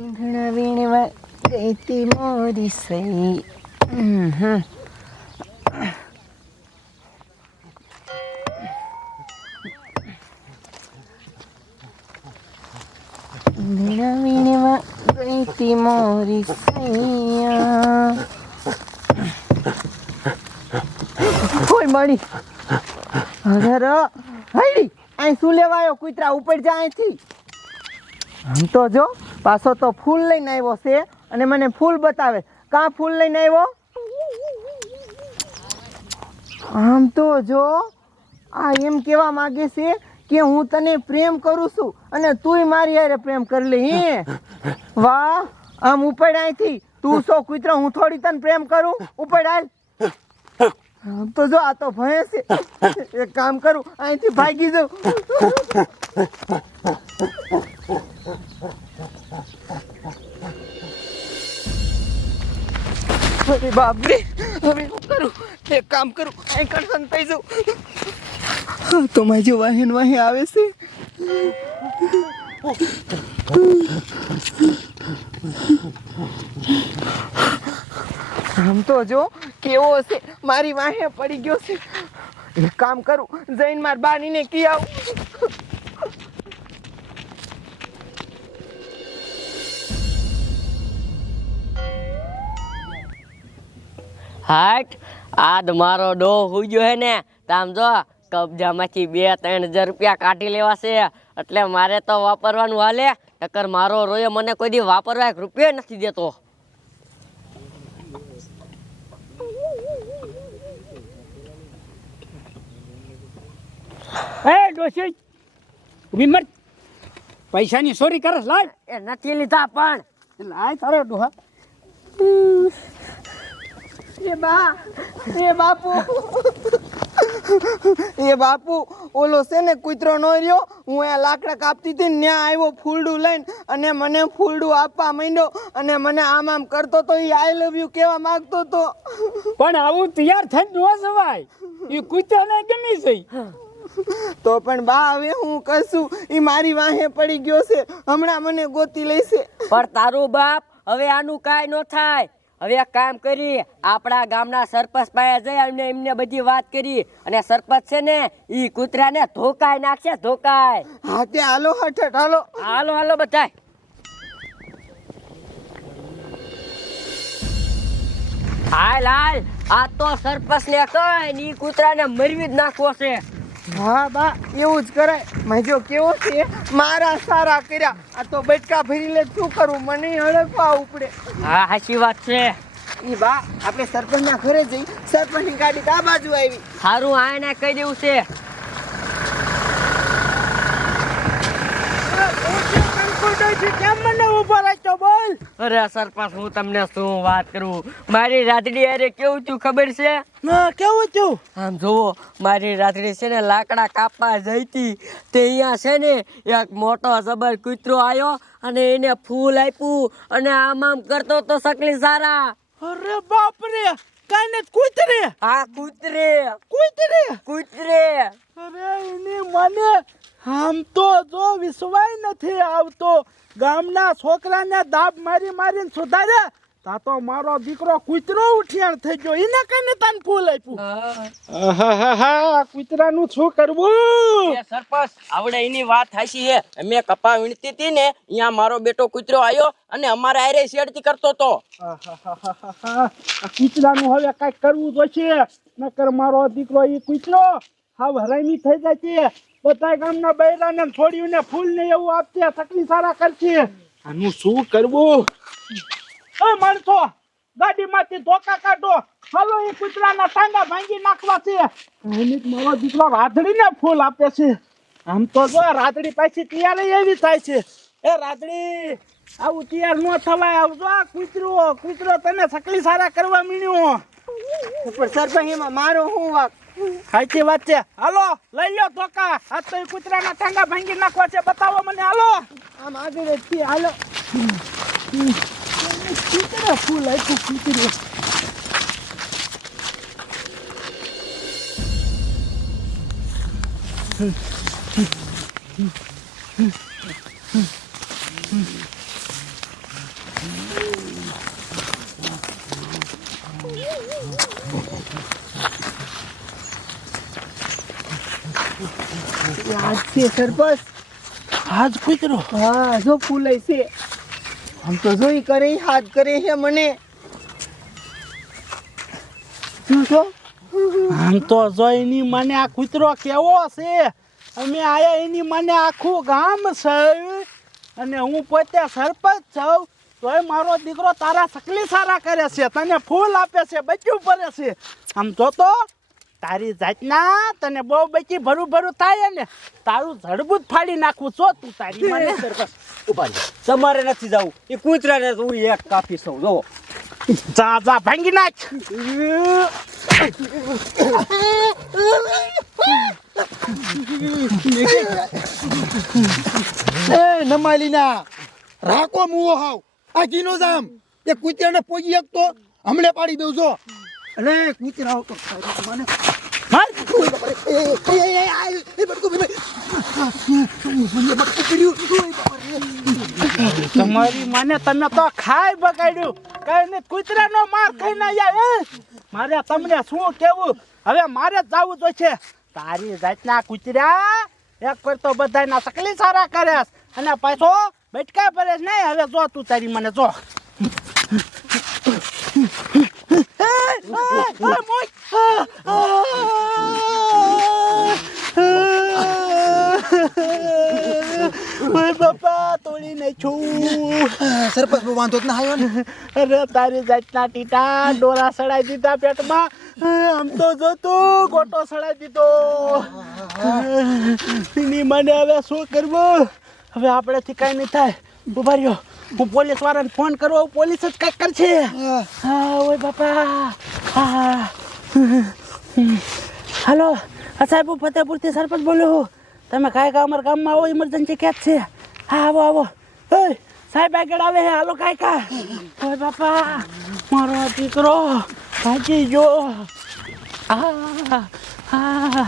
ઈંધણા વીણવા ગઈ તી મોરી સઈ. ઈંધણા વીણવા ગઈ તી મોરી સૈયા. કોઈ મળી હર હાઈડી અહીં શું લેવા આવ્યો? કૂતરા ઉપર જા અહીંથી. આમ તો જો પાછો તો ફૂલ લઈને આવ્યો છે અને મને ફૂલ બતાવે. કાં ફૂલ લઈને આવ્યો? આમ તો જો આ એમ કહેવા માંગે છે કે હું તને પ્રેમ કરું છું અને તુંય મારી હારે પ્રેમ કરી લે. હે વાહ, આમ ઉપર અહીંથી. તું સો કૂતરો, હું થોડી તને પ્રેમ કરું? ઉપર હાલ. આમ તો જો આ તો ભય છે. એક કામ કરું, અહીંથી ભાગી જાઉં. અરે બાપ રે, હવે શું કરું? એક કામ કરું, અહીં કરશન થઈ જાઉં. તો મારી જો વાહન વાહે આવે છે. આમ તો જો કેવો છે, મારી વાહે પડી ગયો છે. એક કામ કરું, જઈને માર બાનીને કી આવું. હાટ આ મારો ડો હુઈ ગયો હે ને, તામ જો કબજામાંથી 2-3 હજાર રૂપિયા કાઢી લેવા છે. એટલે મારે તો વાપરવાનું હાલે, નકર મારો રોયો મને કોઈ દી વાપરવા 1 રૂપિયો નથી દેતો. એ ડોશી વિમર પૈસાની ચોરી કરે લાય. એ નથી લીધા પણ લાય તારો ડોહા. એ બા, એ બાપુ, એ બાપુ, ઓલો છે ને કૂતરો નો રહ્યો, હું અહીંયા લાકડા કાપતી હતી ને ત્યાં આવ્યો ફૂલડું લઈને અને મને ફૂલડું આપવા માંડ્યો અને મને આમ આમ કરતો તો. એ આઈ લવ યુ કહેવા માંગતો તો. પણ આવું તૈયાર થઈને ન જવાય, એ કૂતરાને ગમી જઈ. તો પણ બા હવે હું કરશું? એ મારી વાહે પડી ગયો છે, હમણાં મને ગોતી લેશે. પણ તારું બાપ હવે આનું કાંઈ ન થાય. હવે એક કામ કરી, આપણા ગામના સરપંચ પાસે જઈ અને એમને બધી વાત કરી, અને સરપંચ છે ને ઈ કૂતરાને ધોકાઈ નાખશે, ધોકાઈ. હા તે હાલો હઠ હાલો. હાલો હાલો બધાય. હાલ હાલ, આ તો સરપંચ ને કઈ ઈ કૂતરાને મરવી જ નાખવો છે. હા બા, એવું જ કરાય. મેં જો કેવો છે, મારા સારા કર્યા. આ તો બટકા ભરી લે, શું કરું? મને હળકવા ઉપડે. હા સાચી વાત છે. ઈ બા, આપણે સરપંચના ઘરે જઈ, સરપંચની ગાડી આ બાજુ આવી. સારું આને કહી દેવું છે. કેમ મને ઉભો રાખ્યો બોલ? અરે સરપંચ, હું તમને શું વાત કરું. મારી રાતડી અરે કેવું છું ખબર છે? ના કેવું છું? આમ જોવો, મારી રાતડી છે ને લાકડા કાપવા જઈ હતી, તે અહીંયા છે ને એક મોટો જબર કૂતરો આવ્યો અને એને ફૂલ આપ્યું અને આમ આમ કરતો તો સકલી સારા. અરે બાપ રે, કાને કૂતરે? હા કૂતરે, કૂતરે? કૂતરે. અરે એની મને આમ તો જો વિશ્વાય નથી આવતો. ગામના છોકરાને દાબ મારી મારીને સુધારે, તા તો મારો દીકરો કૂતરો ઉઠિયાણ થઈ ગયો. એને કઈને તાન ફૂલ આપ્યું. આહાહા, કૂતરાનું શું કરવું? સરપંચ આવડે એની વાત હાચી છે. અમે કપા વીણતી હતી ને, અહીંયા મારો બેટો કૂતરો આવ્યો અને અમારે આરે શેડતી કરતો તો. આ કૂતરાનું હવે કઈક કરવું જોઈશે, નકર મારો દીકરો ઈ કૂતરો હાવ હરામી થઈ જાય છે. બધા ગામના બૈરાને છોડીને ફૂલ ને એવું આપશે, સકલી સારા કરશે. આનું શું કરવું? એ માણસો, ગાડીમાંથી ધોકા કાઢો, હાલો એ કૂતરાના ટાંગા ભાંગી નાખવા છે. એની મારો દીકરો રાધડીને ફૂલ આપે છે. આમ તો જો રાધડી પાછી તૈયાર એવી થાય છે. એ રાધડી, આવું તૈયાર ન થવાય. આવજો આ કૂતરો તને સકલી સારા કરવા મીણ્યો. પણ સરપંચ એમાં મારો શું વાક? સાચી વાત છે. હાલો લઈ લો ધોકા. આ તો એ કૂતરાના ટાંગા ભાંગી નાખવા છે. બતાવો મને. હાલો આમ આગળ જ છીએ, હાલો. કૂતરા ફૂલ આપ્યું કૂતરો. આજ છે સરપંચ. આજ કૂતરો હા જો ફૂલાય છે. આમ તો જોઈ કરે હાથ કરે છે મને. શું છો? આમ તો જોઈની મને આ કૂતરો કેવો છે. અમે આયા એની મને આખું ગામ છે અને હું પોતે સરપંચ છું તોય મારો દીકરો તારા સકલી સારા કરે છે, તને ફૂલ આપે છે, બચ્ચું ભરે છે. આમ જો તો તારી જાતના તને બહુ બચી ભરું ભરું થાય ને તારું જડબું જ ફાડી નાખવું છો તું તારી મને. ઉભા રહો. તમારે નથી જવું, એ કૂતરાને તો હું એક કાપી સૌ. જો જા જા ભાંગી નાખ. એ નમાલીના રાખો મુવો હાવ આ કીનો જામ એ કૂતરાને પોગી એક તો હમણે પાડી દઉં છો. અરે કૂતરા આવ તો મને માર. તમારી માને તમે તો ખાઈ બગાડ્યું કઈ ને કૂતરાનો માર ખાઈ ના જાય. મારે તમને શું કેવું, હવે મારે જ જવું જોઈએ. તારી જાતના કૂતરા એક પર તો બધાયના સકલી સારા કરે અને પાછો બટકા ભરે નહીં. હવે જો તું તારી મને જો. બાપા તોડી નાખ્યું. સરપંચ બહુ વાંધો જ ના આવ્યો ને. અરે તારી જાતના ટીટા ડોરા સડાઈ દીધા પેટમાં. આમ તો જો તું ગોટો સડાઈ દીધો. એની મને હવે શું કરવું? હવે આપણેથી કાંઈ નહીં થાય. ઉભા રહ્યો, હું પોલીસ વાળાને ફોન કરું, પોલીસ જ કાંઈક કરશે. હા ઓય બાપા. હા હાલો સાહેબ, હું ફતેપુરથી સરપંચ બોલું છું. તમે કાંઈ અમારા ગામમાં આવો, ઇમરજન્સી કેસ છે. હા આવો આવો. સાહેબ આગળ આવે છે, હાલો કાંઈ ઓય બાપા મારો દીકરો ભાગી જો. હા હા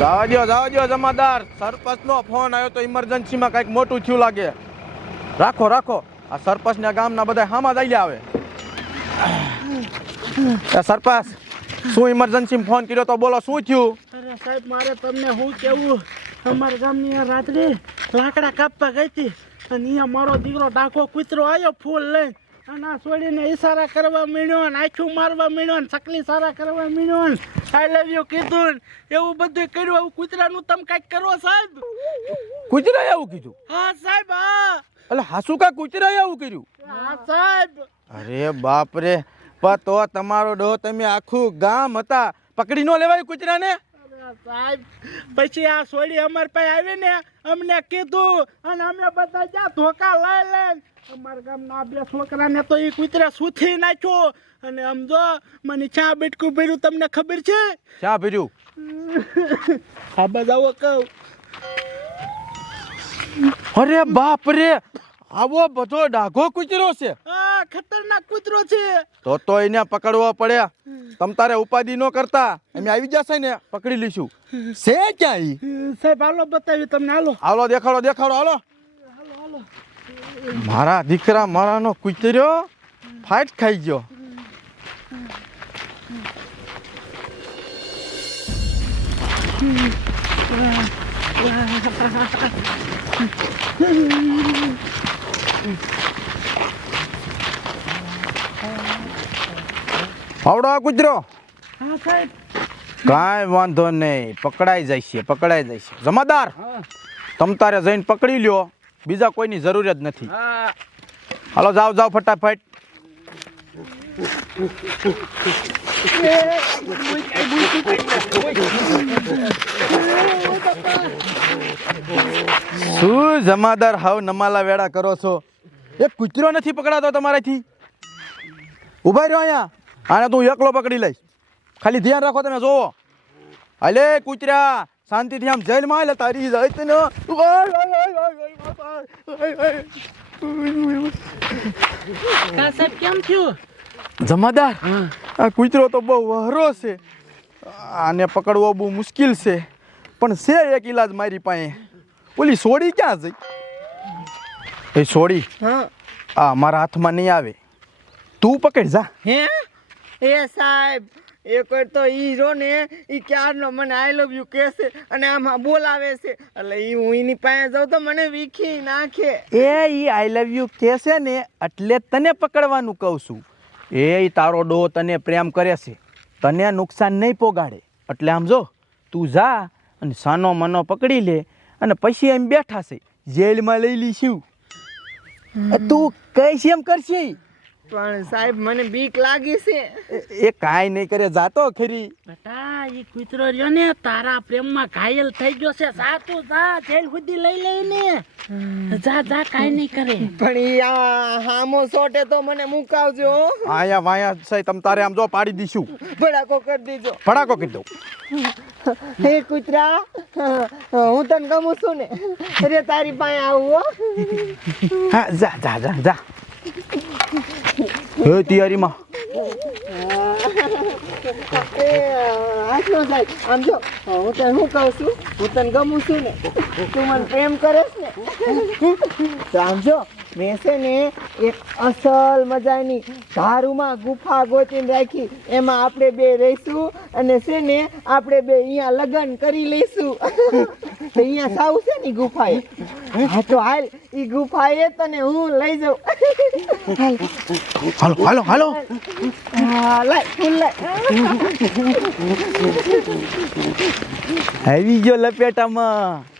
જાવા દ્યો જમાદાર. સરપંચનો ફોન આવ્યો તો ઇમરજન્સીમાં કંઈક મોટું થયું લાગે. રાખો રાખો, આ સરપંચના ગામના બધા હામાં જ આવે. સરપંચ શું ઇમરજન્સીમાં ફોન કર્યો તો બોલો, શું થયું? અરે સાહેબ મારે તમને શું કેવું, અમારા ગામની આ રાત્રે લાકડા કાપવા ગઈ હતી અને અહીંયા મારો દીકરો ડાકો કૂતરો આવ્યો ફૂલ લઈને અને આ છોડીને ઈશારા કરવા માંડ્યો ને આખું મારવા માંડ્યો ને સકલી સારા કરવા માંડ્યો ને આઈ લવ યુ કીધું ને એવું બધું કર્યું. આવું કૂતરાનું તમે કાંઈક કરો સાહેબ. કૂતરાએ એવું કીધું? હા સાહેબ હા. એટલે હાસુ કા કૂતરાએ એવું કર્યું? હા સાહેબ. અરે બાપ રે, પણ તો તમારો ડો તમે આખું ગામ હતા, પકડી નો લેવાય કૂતરાને? સાહેબ પછી આ સોડી અમાર પાસે આવી ને અમને કીધું અને અમે બધા જ્યાં ધોકા લઈ લઈને અમારા ગામના બે છોકરાને તો એ કૂતરા સૂથી નાખ્યો અને આમ જો મને ચા બેટકું ભર્યું તમને ખબર છે? ચા ભર્યું? હા બજાવો કહું. અરે બાપ રે, આવો બધો ડાઘો કૂતરો છે? હા ખતરનાક કૂતરો છે. તો એને પકડવો પડે. તમ તારે ઉપાધિ ન કરતા, અમે આવી જશે ને પકડી લઈશું. છે ક્યાં ઈ? સાહેબ હાલો બતાવી તમને. હાલો હાલો દેખાડો દેખાડો હાલો. મારા દીકરા મારાનો કૂતરો ફાટ ખાઈ ગયો. આવડો આ કૂતરો? હા સાહેબ. કાંઈ વાંધો નહીં, પકડાઈ જાય છે પકડાઈ જાય છે. જમાદાર તમ તારે જઈને પકડી લ્યો, બીજા કોઈની જરૂર જ નથી. હાલો જાઓ જાઓ ફટાફટ. શું જમાદાર હાવ નમાલા વેડા કરો છો? એક કૂતરો નથી પકડાતો તમારાથી? ઉભા રહ્યો અહીંયા, આને તું એકલો પકડી લઈશ. ખાલી ધ્યાન રાખો, તમે જોવો. અલે કૂતરા શાંતિથી આમ જેલમાં એટલે તારી જાય ને. સાહેબ કેમ થયું? જમાદાર આ કૂતરો તો બહુ વહરો છે, આને પકડવો બહુ મુશ્કેલ છે, પણ છે એક ઈલાજ મારી પાસે. ઓલી સોડી ક્યાં જઈ? એ છોડી હા આ મારા હાથમાં નહીં આવે તું પકડ જા હે એ સાહેબ એક વાર તો ઈ રો ને ઈ ક્યારનો મને આઈ લવ યુ કહેશે અને આમાં બોલાવે છે એટલે ઈ હું એની પાસે જાઉં તો મને વીખી નાખે. એ ઈ આઈ લવ યુ કહેશે ને એટલે તને પકડવાનું કહું છું. એ તારો ડો તને પ્રેમ કરે છે, તને નુકસાન નહીં પોગાડે. એટલે આમ જો તું જા અને સાનો મનો પકડી લે અને પછી એમ બેઠા છે જેલમાં લઈ લઈશું. તું કઈશ એમ કરશે પણ સાહેબ મને બીક લાગી છે. એ કાંઈ નહીં કરે, જાતો ખરી. બેટા એ કૂતરો રહ્યો ને તારા પ્રેમમાં ઘાયલ થઈ ગયો છે. જા તું જા, જેલ સુધી લઈ લઈને જા જા, કાંઈ નહીં કરે. પણ ઈ આ હામો સોટે તો મને મુકાવજો. આયા વાયા છે તમ તારે આમ જો પાડી દઈશું. ભડાકો કરી દીજો. ફડાકો કરી દઉં. હે કૂતરા, હું તને ગમું છું ને, અરે તારી પાસે આવું હો. હા જા જા જા જા. હે તૈયારીમાં એ હાચો સાહેબ, આમ જો હું તને શું કહું છું, હું તને ગમું છું ને, તું મને પ્રેમ કરસ ને, તો આમ જો મેં છે ને એક અસલ મજાની ધારુમાં ગુફા ગોતીને રાખી, એમાં આપણે બે રહીશું અને છે ને આપણે બે અહીંયા લગ્ન કરી લઈશું. તો અહીંયા સાવ છે ને ઈ ગુફાએ. હા તો હાલ ઈ ગુફાએ તને હું લઈ જાઉં. હાલો હાલો હાલો. હા લાય ફૂલ લાય. આવી ગયો લપેટામાં.